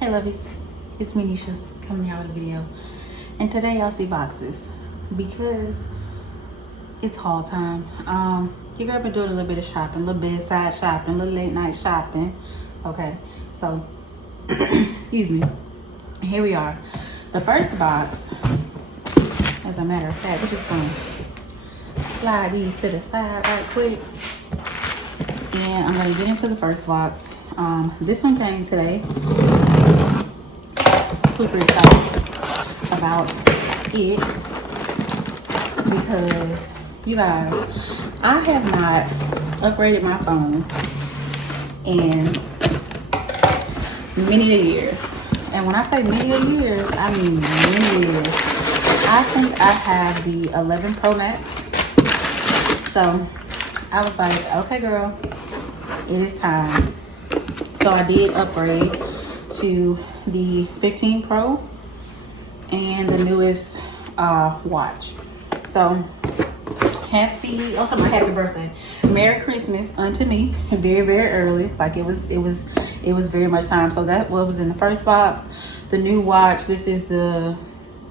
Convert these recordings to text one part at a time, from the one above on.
Hey lovies, it's me Nisha coming out with a video, and today y'all see boxes because it's haul time. You girl been doing a little bit of shopping, a little bedside shopping, a little late night shopping. Okay, so excuse me. Here we are. The first box, as a matter of fact, we're just gonna slide these to the side right quick, and I'm gonna get into the first box. This one came today. Super excited about it because you guys, I have not upgraded my phone in many years, and when I say many years, I mean many years. I think I have the 11 Pro Max, so I was like, okay girl, it is time. So I did upgrade to the 15 Pro and the newest watch. So happy birthday, Merry Christmas unto me, very early. Like it was very much time. So that what was in the first box. The new watch, this is the,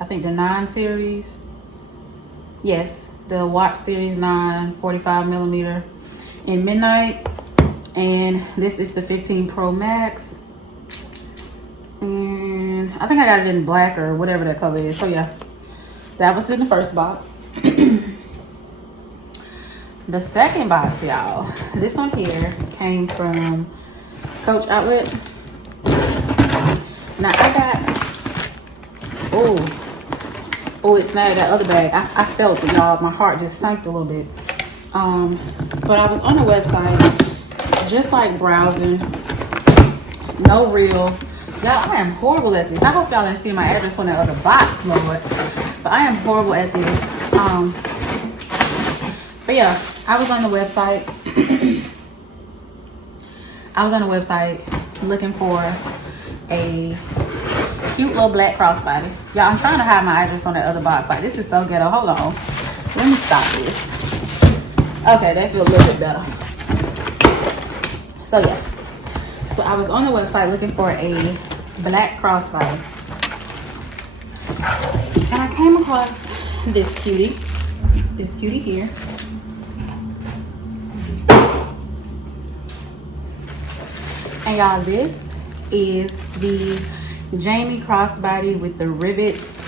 I think the 9 series. Yes, the watch series 9 45mm in midnight, and this is the 15 Pro Max. And I think I got it in black or whatever that color is. So yeah, that was in the first box. The second box, y'all, this one here came from Coach Outlet. Now I got, oh, it snagged that other bag. I felt it, y'all. My heart just sank a little bit. But I was on the website, just like browsing, no real. Y'all, I am horrible at this. I hope y'all didn't see my address on that other box, Lord. But I am horrible at this. But yeah, I was on the website. Looking for a cute little black crossbody. Y'all, I'm trying to hide my address on that other box. Like, this is so ghetto. Hold on. Let me stop this. Okay, that feels a little bit better. So yeah. So I was on the website looking for a black crossbody, and I came across this cutie here. And y'all, this is the Jamie crossbody with the rivets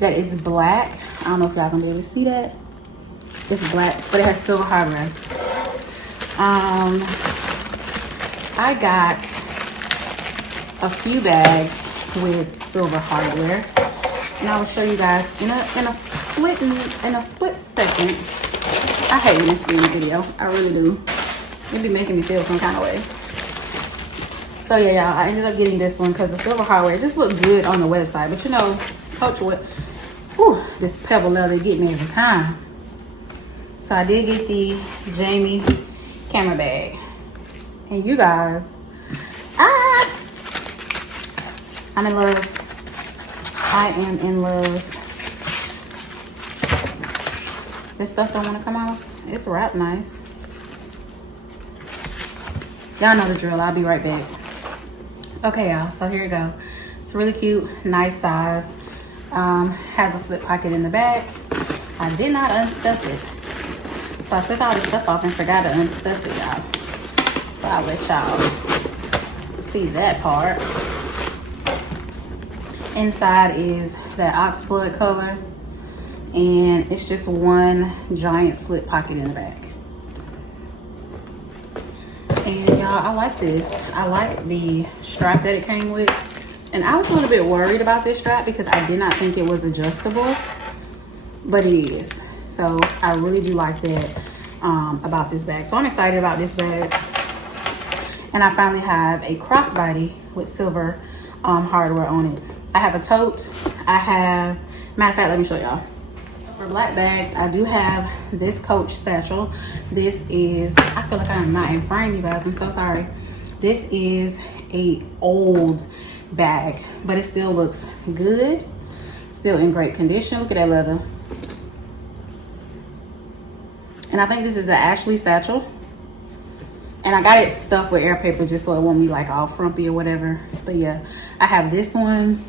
that is black. I don't know if y'all gonna be able to see that. It's black, but it has silver hardware. I got a few bags with silver hardware, and I will show you guys in a split second. I hate when this being a video. I really do. It be making me feel some kind of way. So yeah, y'all, I ended up getting this one because the silver hardware, it just looked good on the website. But you know, Coach would, this pebble leather get me every time. So I did get the Jamie camera bag. And you guys, I'm in love. I am in love. This stuff don't want to come off. It's wrapped nice. Y'all know the drill. I'll be right back. Okay, y'all. So here we go. It's really cute, nice size. Has a slip pocket in the back. I did not unstuff it, so I took all the stuff off and forgot to unstuff it, y'all. So I'll let y'all see that part. Inside is that ox blood color, and it's just one giant slip pocket in the back. And y'all, I like this. I like the strap that it came with. And I was a little bit worried about this strap because I did not think it was adjustable, but it is. So I really do like that about this bag. So I'm excited about this bag. And I finally have a crossbody with silver hardware on it. I have a tote. Matter of fact, let me show y'all. For black bags, I do have this Coach satchel. This is, I feel like I am not in frame, you guys. I'm so sorry. This is a old bag, but it still looks good. Still in great condition. Look at that leather. And I think this is the Ashley satchel. And I got it stuffed with air paper just so it won't be like all frumpy or whatever. But yeah, I have this one.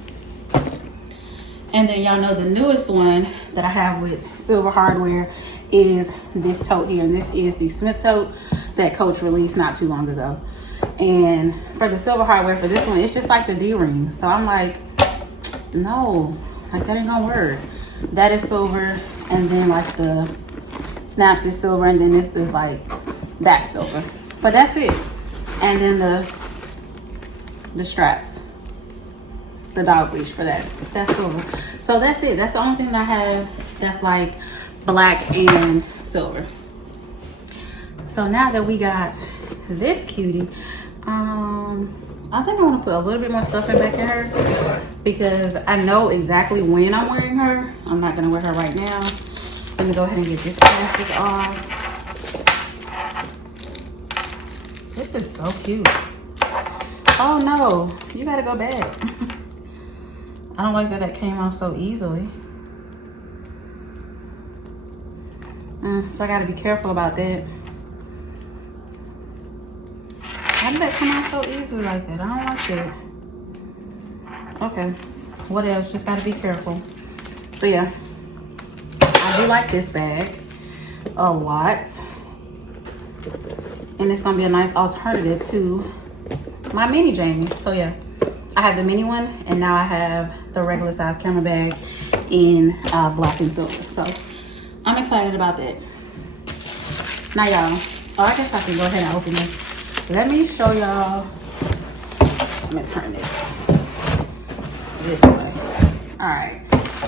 And then y'all know the newest one that I have with silver hardware is this tote here. And this is the Smith tote that Coach released not too long ago. And for the silver hardware for this one, it's just like the D-ring. So I'm like, no, like that ain't gonna work. That is silver, and then like the snaps is silver, and then this is like that silver. But that's it. And then the straps, the dog leash for that's silver. So that's it. That's the only thing that I have that's like black and silver. So now that we got this cutie, I think I want to put a little bit more stuff back in her because I know exactly when I'm wearing her. I'm not gonna wear her right now. Let me go ahead and get this plastic off. This is so cute. Oh no, you gotta go back. I don't like that that came off so easily. So I gotta be careful about that. How did that come out so easily like that? I don't like that. Okay, what else? Just gotta be careful. But yeah, I do like this bag a lot. And it's gonna be a nice alternative to my mini Jamie. So yeah, I have the mini one, and now I have the regular size camera bag in black and silver. So I'm excited about that. Now y'all, I guess I can go ahead and open this. Let me show y'all. I'm gonna turn this way. All right,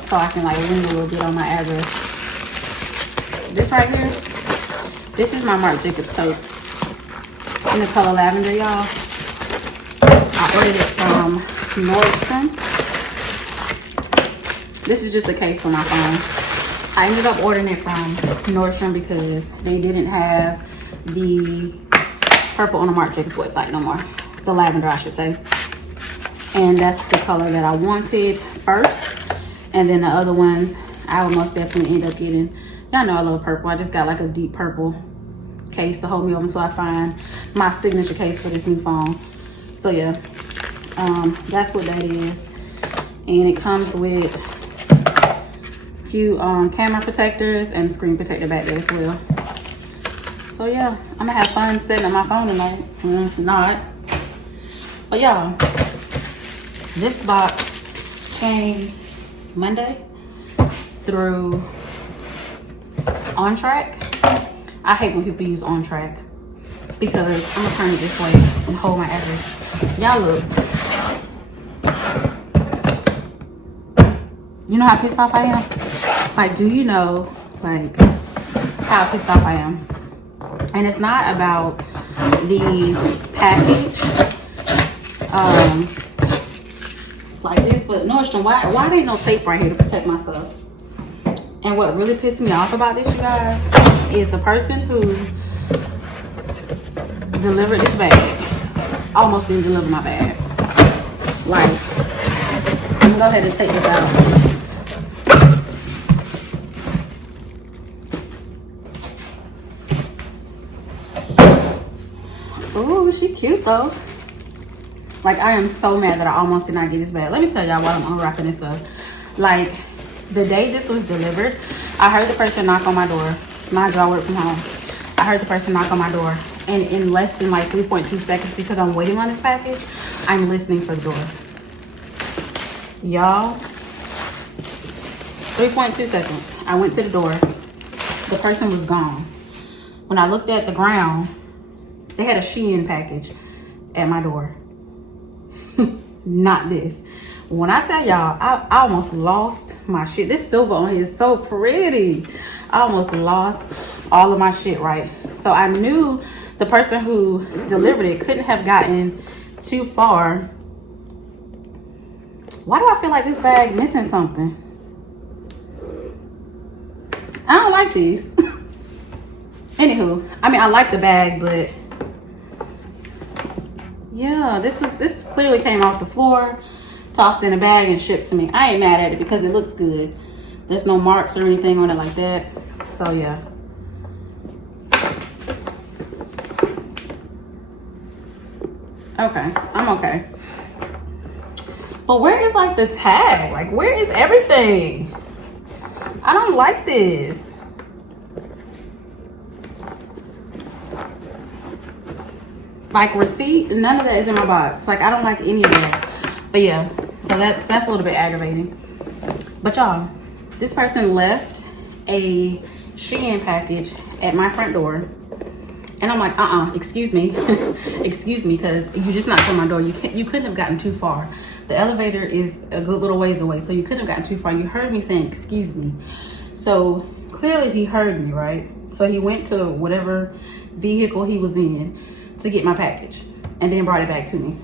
so I can like lean a little bit on my address. This right here, this is my Marc Jacobs tote in the color lavender, y'all. I ordered it from Nordstrom. This is just a case for my phone. I ended up ordering it from Nordstrom because they didn't have the purple on the Marc Jacobs website no more. The lavender, I should say. And that's the color that I wanted first. And then the other ones, I will most definitely end up getting, y'all know, a little purple. I just got like a deep purple case to hold me over until I find my signature case for this new phone. So yeah, that's what that is. And it comes with a few camera protectors and a screen protector back there as well. So yeah, I'm gonna have fun setting up my phone tonight. Not. But y'all, this box came Monday through On Track. I hate when people use On Track because I'm gonna turn it this way and hold my address. Y'all look. You know how pissed off I am? Like, do you know, like, how pissed off I am? And it's not about the package. It's like this, but Nordstrom, why there ain't no tape right here to protect my stuff? And what really pissed me off about this, you guys, is the person who delivered this bag almost didn't deliver my bag. Like, I'm gonna go ahead and take this out. Ooh, she cute though. Like, I am so mad that I almost did not get this bag. Let me tell y'all while I'm unwrapping this stuff. Like, the day this was delivered, I heard the person knock on my door. Mind you, I work from home. I heard the person knock on my door. And in less than like 3.2 seconds, because I'm waiting on this package, I'm listening for the door. Y'all, 3.2 seconds. I went to the door. The person was gone. When I looked at the ground, they had a Shein package at my door. Not this. When I tell y'all, I almost lost my shit. This silver on here is so pretty. I almost lost all of my shit, right? So I knew the person who delivered it couldn't have gotten too far. Why do I feel like this bag missing something? I don't like these. Anywho, I mean, I like the bag, but yeah, this clearly came off the floor, tossed in a bag and shipped to me. I ain't mad at it because it looks good. There's no marks or anything on it like that. So yeah. Okay, I'm okay. But where is like the tag? Like, where is everything? I don't like this. Like receipt, none of that is in my box. Like, I don't like any of that. But yeah, so that's a little bit aggravating. But y'all, this person left a Shein package at my front door. And I'm like, excuse me. Excuse me, because you just knocked on my door. You couldn't have gotten too far. The elevator is a good little ways away, so you couldn't have gotten too far. You heard me saying, excuse me. So clearly he heard me, right? So he went to whatever vehicle he was in to get my package and then brought it back to me.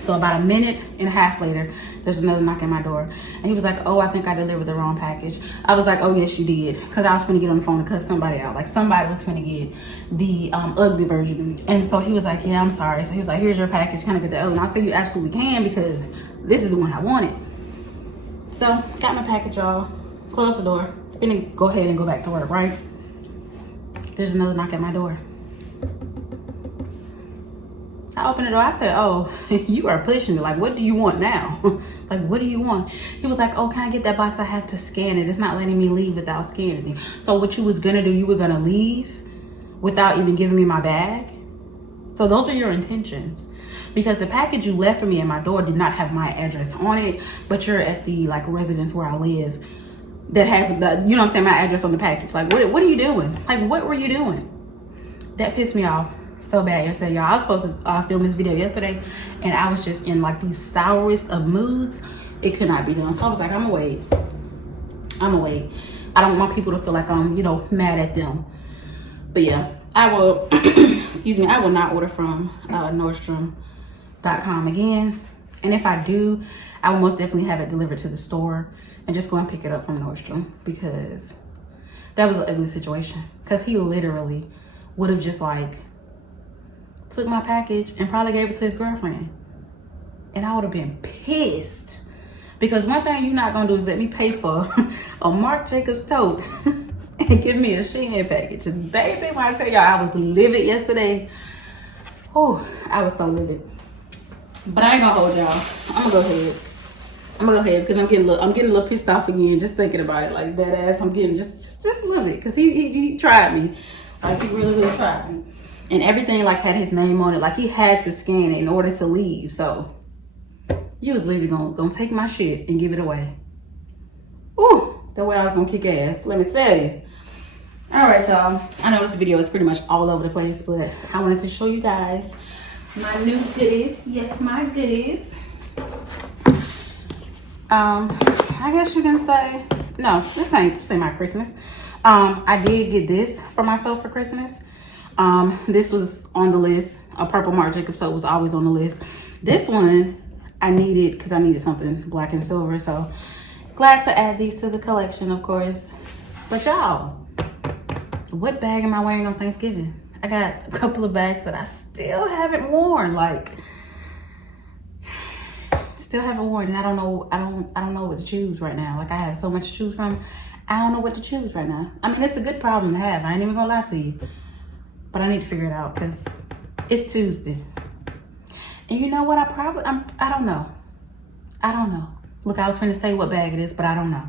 So about a minute and a half later, there's another knock at my door. And he was like, oh, I think I delivered the wrong package. I was like, oh, yes, you did. Because I was finna get on the phone and cuss somebody out. Like, somebody was finna get the ugly version of me. And so he was like, yeah, I'm sorry. So he was like, here's your package. Can I get the other one? I said, you absolutely can, because this is the one I wanted. So, got my package, y'all. Closed the door. Finna go ahead and go back to work, right? There's another knock at my door. I opened the door. I said, oh, you are pushing me. Like, what do you want now? Like, what do you want? He was like, oh, can I get that box? I have to scan it. It's not letting me leave without scanning it. So what you was going to do, you were going to leave without even giving me my bag? So those are your intentions. Because the package you left for me at my door did not have my address on it, but you're at the, like, residence where I live that has the, you know what I'm saying, my address on the package. Like, what are you doing? Like, what were you doing? That pissed me off so bad yesterday, y'all. I was supposed to film this video yesterday, and I was just in like the sourest of moods. It could not be done. So I was like, I'm gonna wait. I don't want people to feel like I'm, you know, mad at them. But yeah, I will excuse me, I will not order from Nordstrom.com again. And if I do, I will most definitely have it delivered to the store and just go and pick it up from Nordstrom, because that was an ugly situation. Because he literally would have just like took my package and probably gave it to his girlfriend, and I would have been pissed. Because one thing you're not gonna do is let me pay for a Marc Jacobs tote and give me a Shein package. And baby, when I tell y'all I was livid yesterday, oh, I was so livid. But I ain't gonna hold y'all. I'm gonna go ahead because I'm getting a little pissed off again just thinking about it. Like, dead ass, I'm getting just a little bit, because he tried me. Like, he really tried me. And everything like had his name on it. Like, he had to scan it in order to leave. So he was literally gonna take my shit and give it away. Ooh, that way I was gonna kick ass. Let me tell you. All right, y'all. I know this video is pretty much all over the place, but I wanted to show you guys my new goodies. Yes, my goodies. I guess you can say, no, this ain't my Christmas. I did get this for myself for Christmas. This was on the list. A purple Marc Jacobs, so it was always on the list. This one I needed because I needed something black and silver. So glad to add these to the collection, of course. But y'all, what bag am I wearing on Thanksgiving? I got a couple of bags that I still haven't worn. Like, still haven't worn, and I don't know what to choose right now. Like, I have so much to choose from. I don't know what to choose right now. I mean, it's a good problem to have. I ain't even gonna lie to you. But I need to figure it out because it's Tuesday. And you know what? I don't know. Look, I was finna say what bag it is, but I don't know.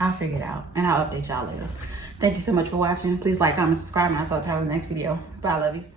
I'll figure it out and I'll update y'all later. Thank you so much for watching. Please like, comment, subscribe, and I'll talk to you in the next video. Bye, lovies.